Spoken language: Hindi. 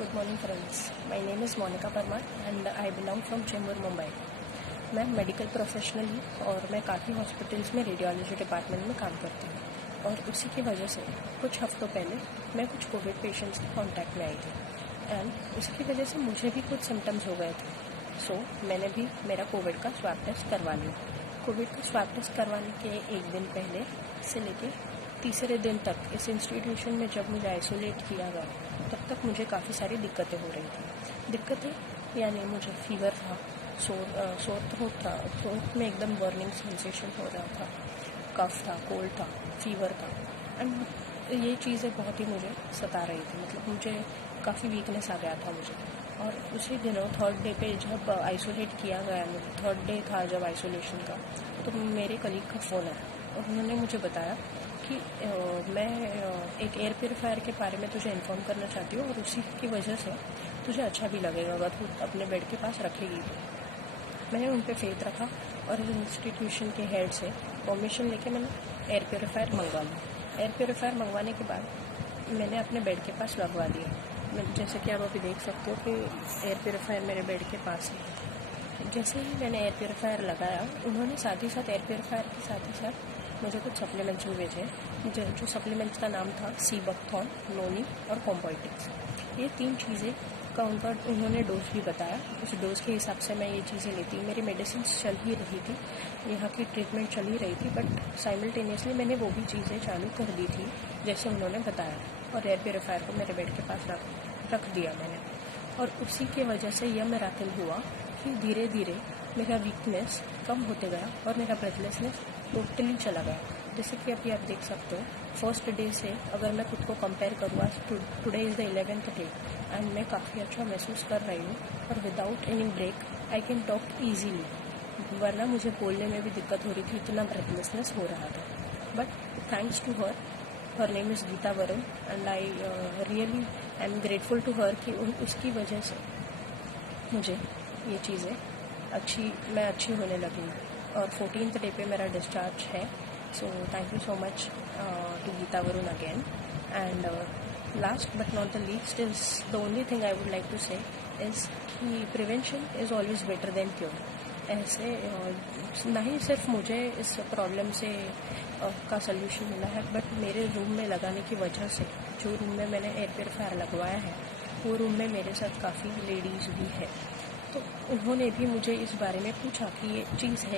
Good morning friends, my name is Monika Parmar and I belong from Chembur Mumbai. मैं मेडिकल प्रोफेशनल हूँ और मैं काफ़ी हॉस्पिटल्स में रेडियोलॉजी डिपार्टमेंट में काम करती हूँ और उसी की वजह से कुछ हफ्तों पहले मैं कुछ कोविड पेशेंट्स के कांटेक्ट में आई थी एंड उसकी वजह से मुझे भी कुछ सिम्टम्स हो गए थे। सो मैंने भी मेरा कोविड का स्वैब टेस्ट करवा लिया। कोविड का स्वैब टेस्ट करवाने के एक दिन पहले से लेके तीसरे दिन तक इस इंस्टीट्यूशन में जब मुझे आइसोलेट किया गया तब तक मुझे काफ़ी सारी दिक्कतें हो रही थी। दिक्कतें यानी मुझे फीवर था, सोर थ्रोट था, थ्रोट में एकदम बर्निंग सेंसेशन हो रहा था, कफ था, कोल्ड था, फीवर था एंड ये चीज़ें बहुत ही मुझे सता रही थी। मतलब मुझे काफ़ी वीकनेस आ गया था मुझे। और उसी दिनों थर्ड डे पे जब आइसोलेट किया गया, थर्ड डे था जब आइसोलेशन का, तो मेरे कलीग का फ़ोन आया और उन्होंने मुझे बताया कि मैं एक एयर प्योरीफायर के बारे में तुझे इन्फॉर्म करना चाहती हूँ और उसी की वजह से तुझे अच्छा भी लगेगा अगर तू अपने बेड के पास रखेगी तो। मैंने उन पर फेथ रखा और इंस्टीट्यूशन के हेड से परमिशन लेके मैंने एयर प्योरीफायर मंगवा लिया। एयर प्योरीफायर मंगवाने के बाद मैंने अपने बेड के पास लगवा दिया। जैसे कि आप अभी देख सकते हो कि एयर प्योरीफायर मेरे बेड के पास है। जैसे ही मैंने एयर प्योरीफायर लगाया, उन्होंने साथ ही साथ एयर प्योरीफायर के साथ ही साथ मुझे कुछ सप्लीमेंट्स भी भेजे। जो सप्लीमेंट्स का नाम था सीबकथॉन, नोनी और कॉम्पोइटिक्स। ये 3 चीज़ें का उन्होंने डोज भी बताया। उस डोज के हिसाब से मैं ये चीज़ें लेती। मेरी मेडिसिन चल ही रही थी, यहाँ की ट्रीटमेंट चल ही रही थी, बट साइमल्टेनियसली मैंने वो भी चीज़ें चालू कर दी थी जैसे उन्होंने बताया और एयर प्योरीफायर को मेरे बेड के पास रख दिया मैंने। और उसी के वजह से यह मेराकल हुआ कि धीरे धीरे मेरा वीकनेस कम होते गया और मेरा ब्रेथलेसनेस टोटली चला गया। जैसे कि अभी आप देख सकते हो, फर्स्ट डे से अगर मैं खुद को कंपेयर करूँ, आज today is the 11th day and मैं काफ़ी अच्छा महसूस कर रही हूँ और without any break I can talk easily. वरना मुझे बोलने में भी दिक्कत हो रही थी, इतना ब्रेथलेसनेस हो रहा था। But thanks to her name is Geeta Varun and I really I am grateful to her कि उसकी वजह से मुझे ये चीज़ें मैं अच्छी होने लगी और 14th डे पे मेरा डिस्चार्ज है। So thank you so much to Geeta Varun again and last but not the least is the only thing I would like to say is कि prevention is always better than cure. ऐसे ना ही सिर्फ मुझे इस प्रॉब्लम से का सल्यूशन मिला है, बट मेरे रूम में लगाने की वजह से, जो रूम में मैंने एयर प्योरीफायर लगवाया है वो रूम में मेरे साथ काफ़ी लेडीज़ भी है, तो उन्होंने भी मुझे इस बारे में पूछा कि ये चीज़ है